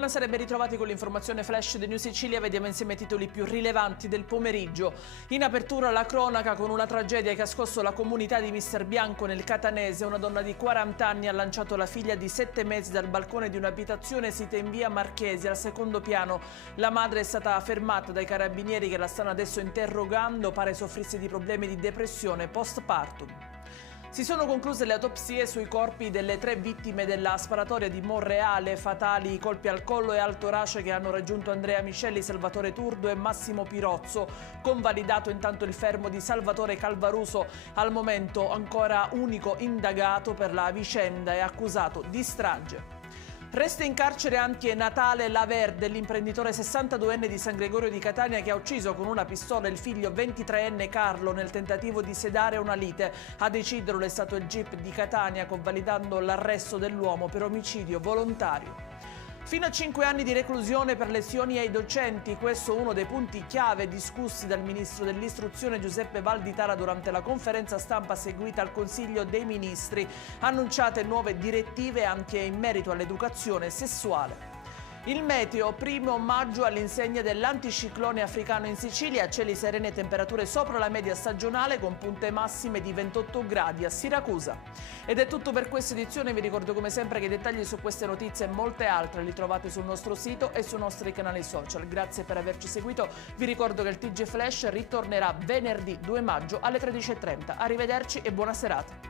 Buonasera e ben ritrovati con l'informazione flash di New Sicilia. Vediamo insieme i titoli più rilevanti del pomeriggio. In apertura la cronaca con una tragedia che ha scosso la comunità di Mister Bianco nel Catanese. Una donna di 40 anni ha lanciato la figlia di 7 mesi dal balcone di un'abitazione sita in via Marchesi al secondo piano. La madre è stata fermata dai carabinieri che la stanno adesso interrogando. Pare soffrisse di problemi di depressione postpartum. Si sono concluse le autopsie sui corpi delle 3 vittime della sparatoria di Monreale, fatali colpi al collo e al torace che hanno raggiunto Andrea Micelli, Salvatore Turdo e Massimo Pirozzo. Convalidato intanto il fermo di Salvatore Calvaruso, al momento ancora unico indagato per la vicenda e accusato di strage. Resta in carcere anche Natale Laverde, l'imprenditore 62enne di San Gregorio di Catania che ha ucciso con una pistola il figlio 23enne Carlo nel tentativo di sedare una lite. A deciderlo è stato il GIP di Catania, convalidando l'arresto dell'uomo per omicidio volontario. Fino a 5 anni di reclusione per lesioni ai docenti, questo è uno dei punti chiave discussi dal ministro dell'istruzione Giuseppe Valditara durante la conferenza stampa seguita al Consiglio dei Ministri. Annunciate nuove direttive anche in merito all'educazione sessuale. Il meteo, 1° maggio all'insegna dell'anticiclone africano in Sicilia, cieli sereni e temperature sopra la media stagionale con punte massime di 28 gradi a Siracusa. Ed è tutto per questa edizione, vi ricordo come sempre che i dettagli su queste notizie e molte altre li trovate sul nostro sito e sui nostri canali social. Grazie per averci seguito, vi ricordo che il TG Flash ritornerà venerdì 2 maggio alle 13:30. Arrivederci e buona serata.